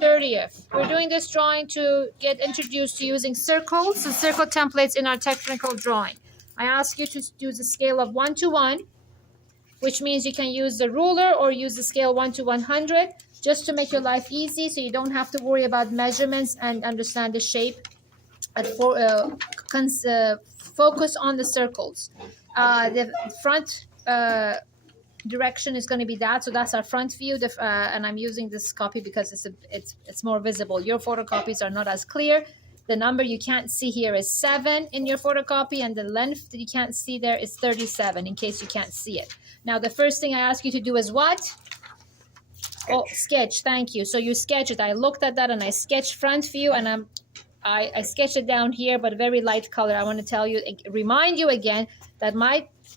30th. We're doing this drawing to get introduced to using circles and circle templates in our technical drawing. I ask you to use a scale of 1 to 1, which means you can use the ruler or use the scale 1 to 100, just to make your life easy so you don't have to worry about measurements and understand the shape. Focus on the circles. The front direction is going to be that, so that's our front view. And I'm using this copy because it's more visible. Your photocopies are not as clear. The number you can't see here is 7 in your photocopy, and the length that you can't see there is 37, in case you can't see it. Now, the first thing I ask you to do is what? Oh, sketch. Thank you. So you sketch it. I looked at that and I sketched front view, and I sketched it down here, but very light color. I want to tell you, remind you again that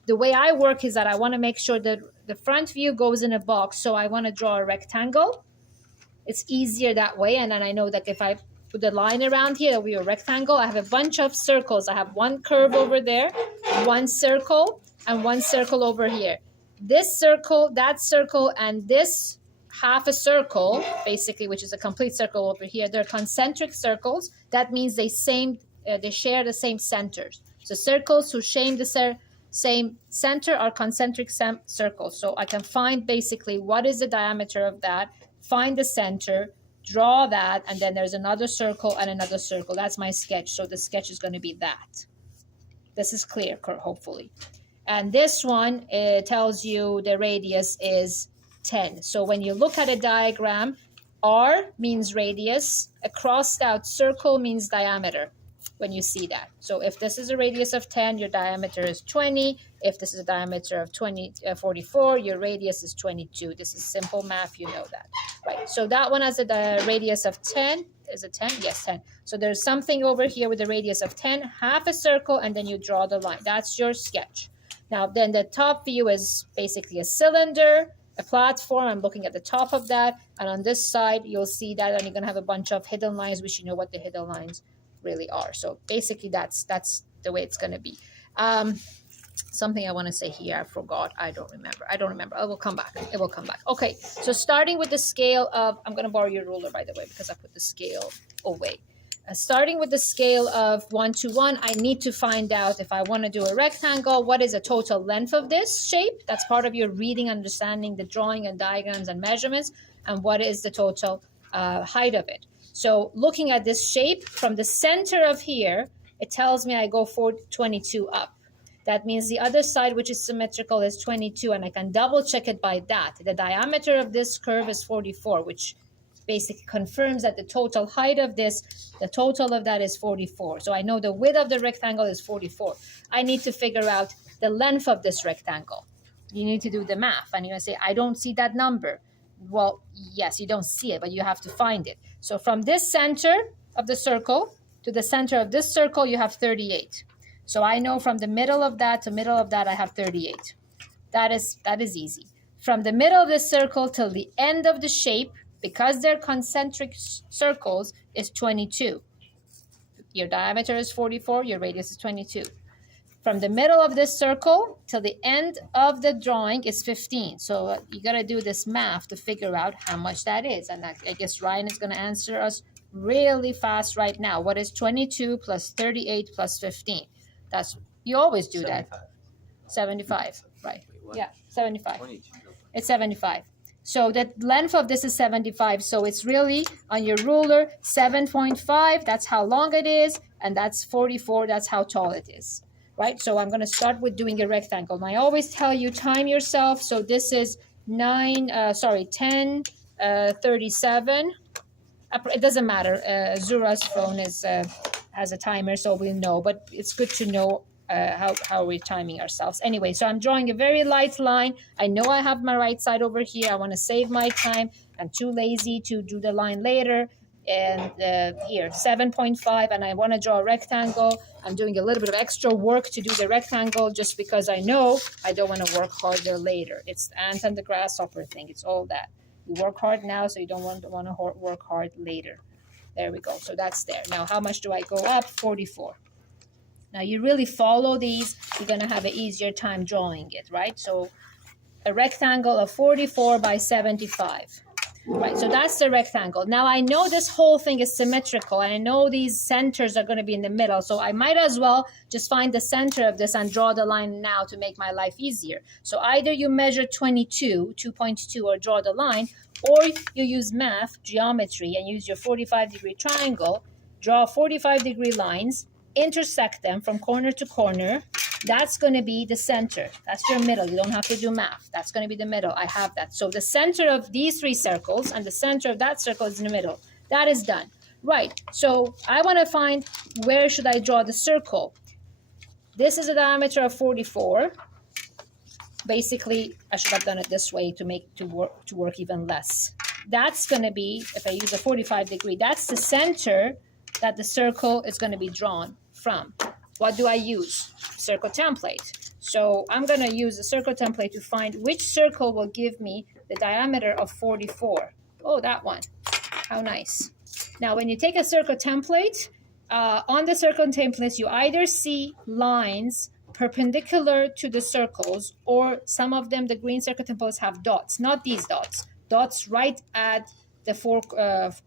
the way I work is that I want to make sure that the front view goes in a box. So I want to draw a rectangle. It's easier that way. And then I know that if I put the line around here, it'll be a rectangle. I have a bunch of circles. I have one curve over there, one circle, and one circle over here. This circle, that circle, and this half a circle, basically, which is a complete circle over here, they're concentric circles. That means they share the same centers. So circles who share the same center are concentric circles. So I can find basically what is the diameter of that, find the center, draw that, and then there's another circle and another circle. That's my sketch. So the sketch is going to be that. This is clear, hopefully. And this one, it tells you the radius is 10. So when you look at a diagram, R means radius, a crossed out circle means diameter when you see that. So if this is a radius of 10, your diameter is 20. If this is a diameter of 44, your radius is 22. This is simple math, you know that. Right, so that one has a radius of 10. Is it 10? Yes, 10. So there's something over here with a radius of 10, half a circle, and then you draw the line. That's your sketch. Now, then the top view is basically a cylinder, a platform. I'm looking at the top of that. And on this side, you'll see that, and you're going to have a bunch of hidden lines, which you know what the hidden lines really are. So basically, that's the way it's going to be. Something I want to say here, I forgot. I don't remember. It will come back. It will come back. Okay, so starting with the scale of, I'm going to borrow your ruler, by the way, because I put the scale away. Starting with the scale of 1 to 1, I need to find out, if I want to do a rectangle, what is the total length of this shape? That's part of your reading, understanding the drawing and diagrams and measurements, and what is the total height of it. So looking at this shape, from the center of here, it tells me I go 22 up. That means the other side, which is symmetrical, is 22, and I can double check it by that. The diameter of this curve is 44, which basically confirms that the total height of this, the total of that is 44. So I know the width of the rectangle is 44. I need to figure out the length of this rectangle. You need to do the math, and you're going to say, I don't see that number. Well, yes, you don't see it, but you have to find it. So from this center of the circle to the center of this circle, you have 38. So I know from the middle of that to middle of that, I have 38. That is easy. From the middle of the circle till the end of the shape, because they're concentric circles, is 22. Your diameter is 44, your radius is 22. From the middle of this circle till the end of the drawing is 15. So you got to do this math to figure out how much that is. And I guess Ryan is going to answer us really fast right now. What is 22 plus 38 plus 15? You always do 75. That. 75, right? Wait, yeah, 75. 22. It's 75. So the length of this is 75. So it's really on your ruler, 7.5. That's how long it is. And that's 44. That's how tall it is. Right? So I'm going to start with doing a rectangle. And I always tell you, time yourself. So this is 10:37. It doesn't matter. Zuhra's phone has a timer, so we'll know. But it's good to know how we're timing ourselves. Anyway, so I'm drawing a very light line. I know I have my right side over here. I want to save my time. I'm too lazy to do the line later. And here, 7.5, and I want to draw a rectangle. I'm doing a little bit of extra work to do the rectangle just because I know I don't want to work harder later. It's the ant and the grasshopper thing. It's all that. You work hard now, so you don't want to work hard later. There we go. So that's there. Now, how much do I go up? 44. Now, you really follow these, you're going to have an easier time drawing it, right? So a rectangle of 44 by 75. Right, so that's the rectangle. Now I know this whole thing is symmetrical, and I know these centers are going to be in the middle, so I might as well just find the center of this and draw the line now to make my life easier. So either you measure 2.2 or draw the line, or you use math, geometry, and use your 45-degree triangle, draw 45-degree lines, intersect them from corner to corner. That's going to be the center. That's your middle. You don't have to do math. That's going to be the middle. I have that. So the center of these three circles and the center of that circle is in the middle. That is done. Right. So I want to find where should I draw the circle. This is a diameter of 44. Basically, I should have done it this way to work even less. That's going to be, if I use a 45-degree, that's the center that the circle is going to be drawn from. What do I use? Circle template. So I'm going to use the circle template to find which circle will give me the diameter of 44. Oh, that one. How nice. Now, when you take a circle template, on the circle templates, you either see lines perpendicular to the circles, or some of them, the green circle templates, have dots. Not these dots. Dots right at the four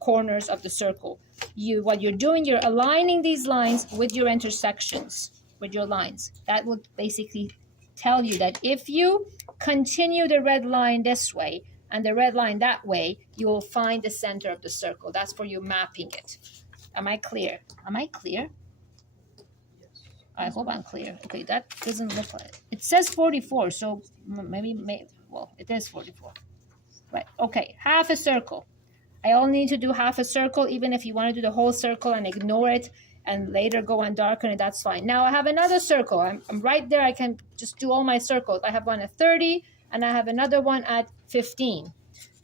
corners of the circle. What you're doing, you're aligning these lines with your intersections, with your lines. That will basically tell you that if you continue the red line this way and the red line that way, you will find the center of the circle. That's for you mapping it. Am I clear? Am I clear? I hope I'm clear. Okay, that doesn't look like it. It says 44, so well, it is 44. Right, okay, half a circle. I only need to do half a circle. Even if you want to do the whole circle and ignore it and later go and darken it, that's fine. Now I have another circle. I'm right there. I can just do all my circles. I have one at 30 and I have another one at 15.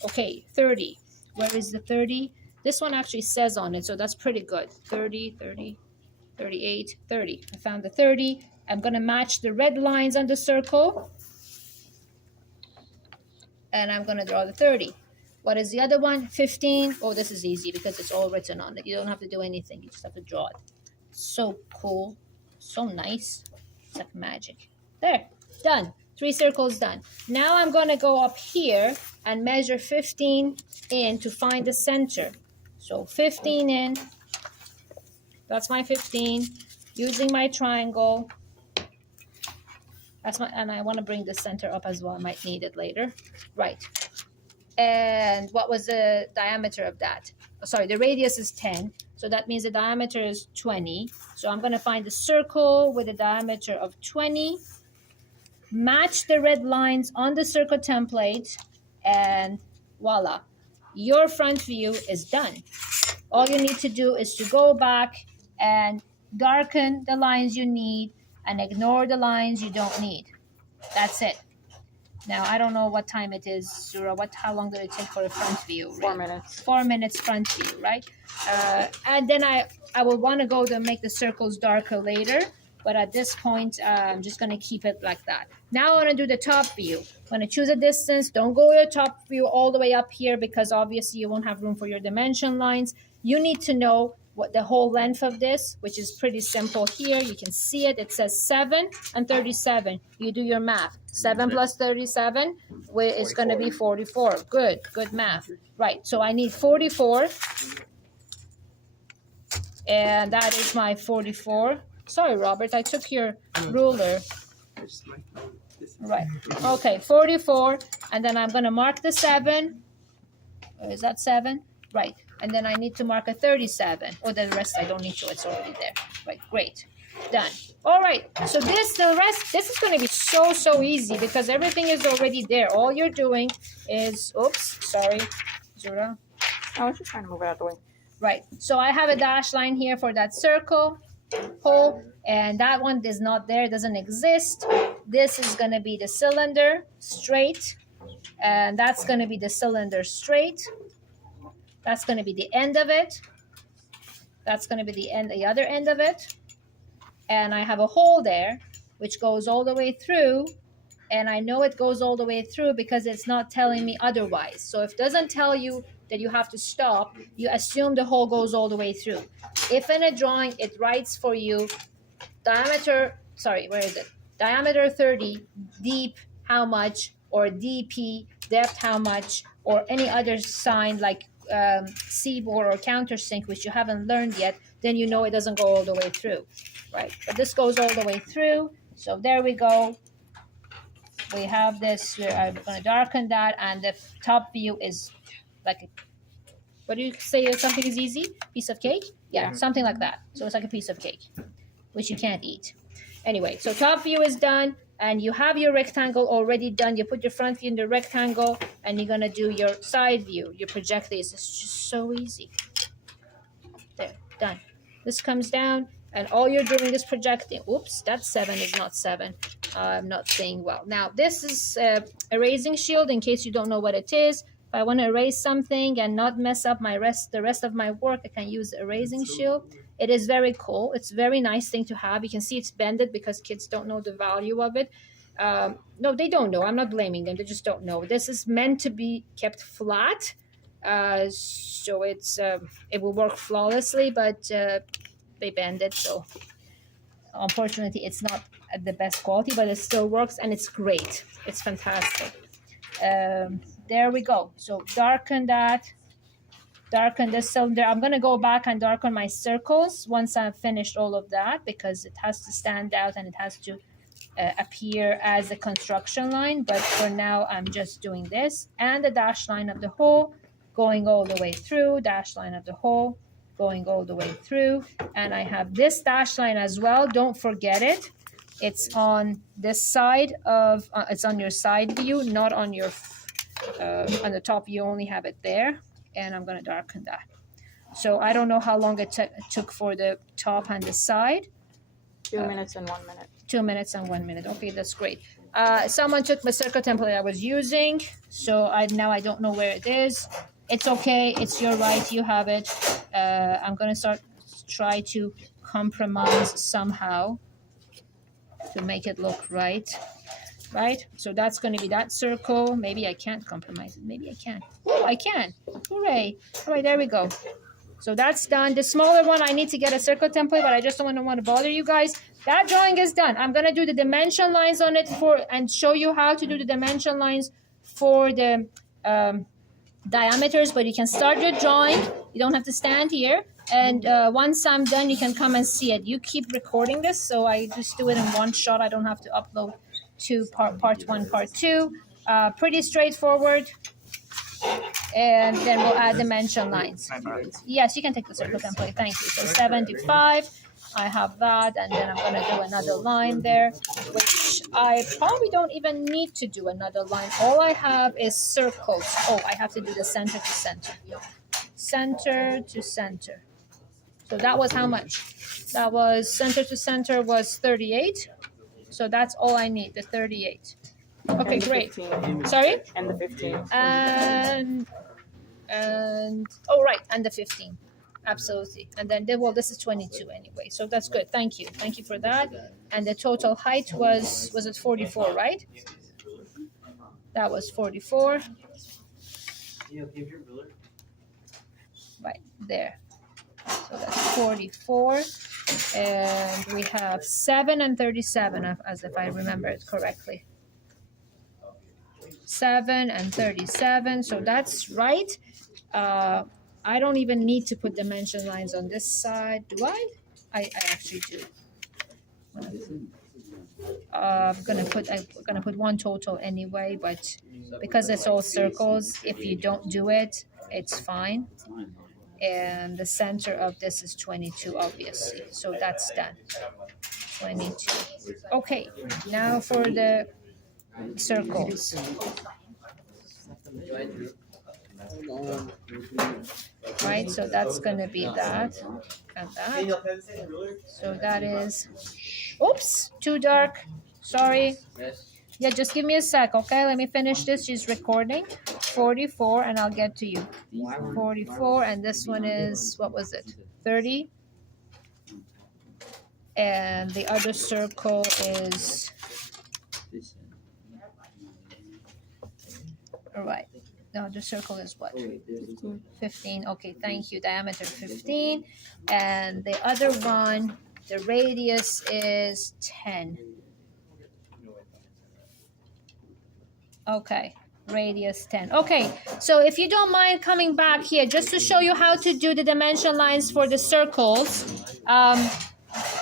Okay, 30. Where is the 30? This one actually says on it, so that's pretty good. 30, 30, 38, 30. I found the 30. I'm going to match the red lines on the circle. And I'm going to draw the 30. What is the other one? 15. Oh, this is easy because it's all written on it. You don't have to do anything. You just have to draw it. So cool. So nice. It's like magic. There. Done. 3 circles done. Now I'm going to go up here and measure 15 in to find the center. So 15 in. That's my 15. Using my triangle. And I want to bring the center up as well. I might need it later. Right. And what was the diameter of that? Oh, sorry, the radius is 10. So that means the diameter is 20. So I'm going to find the circle with a diameter of 20. Match the red lines on the circle template. And voila. Your front view is done. All you need to do is to go back and darken the lines you need and ignore the lines you don't need. That's it. Now, I don't know what time it is, Zuhra. How long did it take for a front view? 4 minutes. 4 minutes front view, right? And then I will want to go to make the circles darker later. But at this point, I'm just going to keep it like that. Now I want to do the top view. I'm going to choose a distance. Don't go your top view all the way up here because obviously you won't have room for your dimension lines. You need to know what the whole length of this, which is pretty simple here. You can see it. It says 7 and 37. You do your math. 7 plus 37 is going to be 44. Good math. Right, so I need 44. And that is my 44. Sorry, Robert, I took your ruler. Right, okay, 44. And then I'm going to mark the 7. Is that 7? Right. And then I need to mark a 37. Or the rest I don't need to. It's already there. Right. Great. Done. All right. So this is going to be so easy because everything is already there. All you're doing is, oops, sorry, Zuhra. I was just trying to move it out of the way. Right. So I have a dash line here for that circle hole. And that one is not there. It doesn't exist. This is going to be the cylinder straight. And that's going to be the cylinder straight. That's going to be the end of it. That's going to be the other end of it. And I have a hole there, which goes all the way through. And I know it goes all the way through because it's not telling me otherwise. So if it doesn't tell you that you have to stop, you assume the hole goes all the way through. If in a drawing it writes for you diameter 30, deep how much, or DP, depth how much, or any other sign like seaboard or countersink, which you haven't learned yet, then you know it doesn't go all the way through, right? But this goes all the way through. So there we go. We have this. I'm going to darken that, and the top view is like a, what do you say? Something is easy? Piece of cake? Yeah, something like that. So it's like a piece of cake, which you can't eat. Anyway, so top view is done, and you have your rectangle already done. You put your front view in the rectangle, and you're gonna do your side view. You project this. It's just so easy. There, done. This comes down, and all you're doing is projecting. Oops, that 7 is not 7. I'm not saying well. Now, this is erasing shield, in case you don't know what it is. If I want to erase something and not mess up the rest of my work, I can use erasing shield. It is very cool. It's a very nice thing to have. You can see it's bended because kids don't know the value of it. No, they don't know. I'm not blaming them. They just don't know. This is meant to be kept flat. So it's it will work flawlessly, but they bend it, so unfortunately it's not at the best quality, but it still works, and it's great. It's fantastic. There we go. So darken that, darken this cylinder. I'm going to go back and darken my circles once I've finished all of that, because it has to stand out and it has to appear as a construction line. But for now I'm just doing this, and the dash line of the hole going all the way through, dash line of the hole going all the way through. And I have this dash line as well. Don't forget it. It's on this side of, it's on your side view, not on your, on the top. You only have it there. And I'm going to darken that. So I don't know how long it took for the top and the side. 2 minutes and 1 minute. 2 minutes and 1 minute. Okay, that's great. Someone took my circle template I was using. So now I don't know where it is. It's okay. It's your right. You have it. I'm going to try to compromise somehow to make it look right. Right? So that's going to be that circle. Maybe I can't compromise it. Maybe I can. Oh, I can. Hooray. All right, there we go. So that's done. The smaller one, I need to get a circle template, but I just don't want to bother you guys. That drawing is done. I'm going to do the dimension lines on it and show you how to do the dimension lines for the diameters, but you can start your drawing. You don't have to stand here. And once I'm done, you can come and see it. You keep recording this, so I just do it in one shot. I don't have to upload to part 1, part 2. Pretty straightforward. And then we'll add dimension lines. Yes, you can take the circle template. Thank you. So 75. I have that, and then I'm going to do another line there, which I probably don't even need to do another line. All I have is circles. Oh, I have to do the center to center. Center to center. So that was how much? That was center to center was 38. So that's all I need, the 38. Okay, great. 15. Sorry? And the 15. And oh, right, and the 15. Absolutely. And then, well, this is 22 anyway. So that's good. Thank you. Thank you for that. And the total height was it 44, right? That was 44. Right there. So that's 44. And we have 7 and 37, as if I remember it correctly. 7 and 37. So that's right. I don't even need to put dimension lines on this side, do I? I actually do. I'm gonna put one total anyway, but because it's all circles, if you don't do it, it's fine. And the center of this is 22, obviously. So that's done. 22. Okay, now for the circles. Right, so that's going to be that and that. So that is, oops, too dark. Sorry. Yeah, just give me a sec, okay? Let me finish this. She's recording. 44, and I'll get to you. 44, and this one is, what was it? 30. And the other circle is, all right. No, the circle is what? 15. Okay, thank you. Diameter 15. And the other one, the radius is 10. Okay, radius 10. Okay, so if you don't mind coming back here, just to show you how to do the dimension lines for the circles,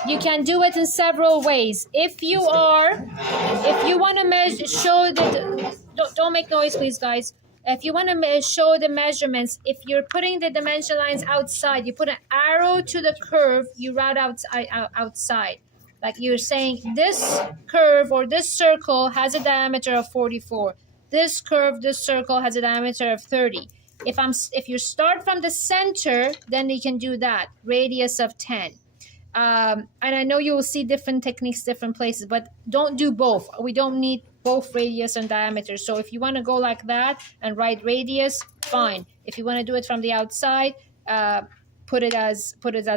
you can do it in several ways. If you want to measure, show the, don't make noise, please, guys. If you want to show the measurements, if you're putting the dimension lines outside, you put an arrow to the curve, you route outside. Like you're saying, this curve or this circle has a diameter of 44. This curve, this circle has a diameter of 30. If you start from the center, then you can do that, radius of 10. And I know you will see different techniques, different places, but don't do both. We don't need both radius and diameter. So if you want to go like that and write radius, fine. If you want to do it from the outside, put it as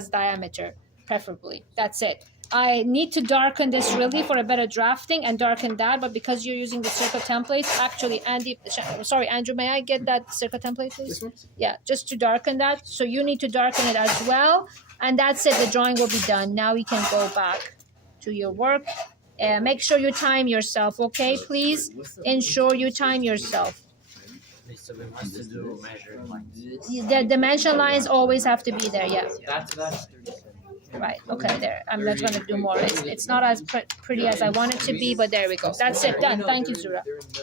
diameter, preferably. That's it. I need to darken this really for a better drafting and darken that, but because you're using the circle templates, actually, Andrew, may I get that circle template, please? This one? Yeah, just to darken that. So you need to darken it as well. And that's it. The drawing will be done. Now we can go back to your work. Make sure you time yourself, okay? Please ensure you time yourself. So we must do measuring lines. The dimension lines always have to be there, yeah. That's Right, okay, there. I'm not going to do more. It's not as pretty as I want it to be, but there we go. That's it, done. Thank you, Zuhra.